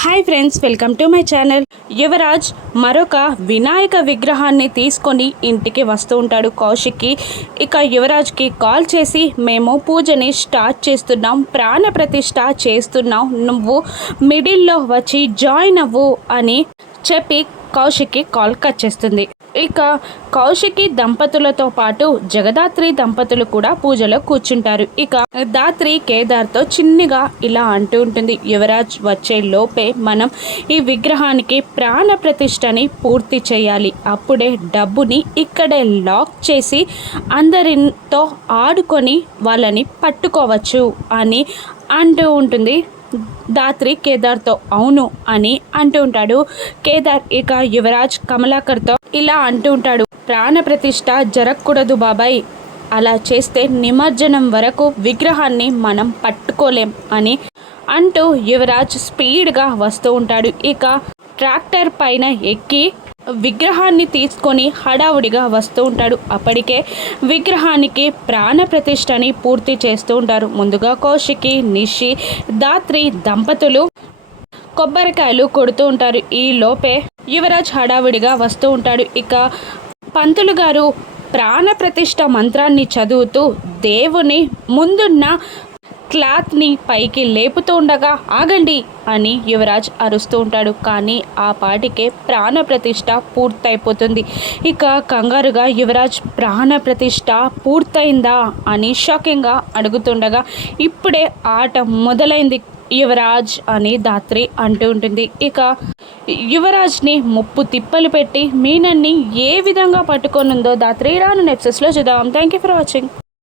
Hi friends, welcome to my channel. Yuvraj మరొక వినాయక విగ్రహాన్ని తీసుకొని ఇంటికి వస్తూ ఉంటాడు కౌశిక్కి. ఇక యువరాజ్కి కాల్ చేసి, మేము పూజని స్టార్ట్ చేస్తున్నాం, ప్రాణ ప్రతిష్ఠ చేస్తున్నాం, నువ్వు మిడిల్లో వచ్చి జాయిన్ అవ్వు అని చెప్పి కౌశిక్కి కాల్ కట్ చేస్తుంది. ఇక కౌశికి దంపతులతో పాటు జగదాత్రి దంపతులు కూడా పూజలో కూర్చుంటారు. ఇక దాత్రి కేదార్తో చిన్నగా ఇలా అంటూ ఉంటుంది, యువరాజ్ వచ్చే లోపే మనం ఈ విగ్రహానికి ప్రాణ ప్రతిష్టని పూర్తి చేయాలి, అప్పుడే డబ్బుని ఇక్కడే లాక్ చేసి అందరితో ఆడుకొని వాళ్ళని పట్టుకోవచ్చు అని అంటూ ఉంటుంది దాత్రి కేదార్తో. అవును అని అంటూ ఉంటాడు కేదార్. ఇక యువరాజ్ కమలాకర్తో ఇలా అంటూ ఉంటాడు, ప్రాణ ప్రతిష్ఠ జరగకూడదు బాబాయ్, అలా చేస్తే నిమజ్జనం వరకు విగ్రహాన్ని మనం పట్టుకోలేం అని అంటూ యువరాజ్ స్పీడ్గా వస్తూ ఉంటాడు. ఇక ట్రాక్టర్ పైన ఎక్కి విగ్రహాన్ని తీసుకొని హడావుడిగా వస్తూ ఉంటాడు. అప్పటికే విగ్రహానికి ప్రాణ ప్రతిష్టని పూర్తి చేస్తూ ఉంటారు. ముందుగా కౌశికి, నిషి, దాత్రి దంపతులు కొబ్బరికాయలు కొడుతూ ఉంటారు. ఈ లోపే యువరాజ్ హడావుడిగా వస్తూ ఉంటాడు. ఇక పంతులు గారు ప్రాణ ప్రతిష్ఠ మంత్రాన్ని చదువుతూ దేవుని ముందున్న క్లాత్ని పైకి లేపుతూ ఉండగా, ఆగండి అని యువరాజ్ అరుస్తూ ఉంటాడు. కానీ ఆ పాటికే ప్రాణ ప్రతిష్ఠ పూర్తయిపోతుంది. ఇక కంగారుగా యువరాజ్ ప్రాణ ప్రతిష్ఠ పూర్తయిందా అని షాకింగ్గా అడుగుతుండగా, ఇప్పుడే ఆట మొదలైంది యువరాజ్ అని దాత్రి అంటూ ఉంటుంది. ఇక యువరాజ్ని ముప్పు తిప్పలు పెట్టి మీనన్ని ఏ విధంగా పట్టుకొనుందో దాత్రి రాను ఎపిసోడ్స్లో చూద్దాం. Thank you for watching.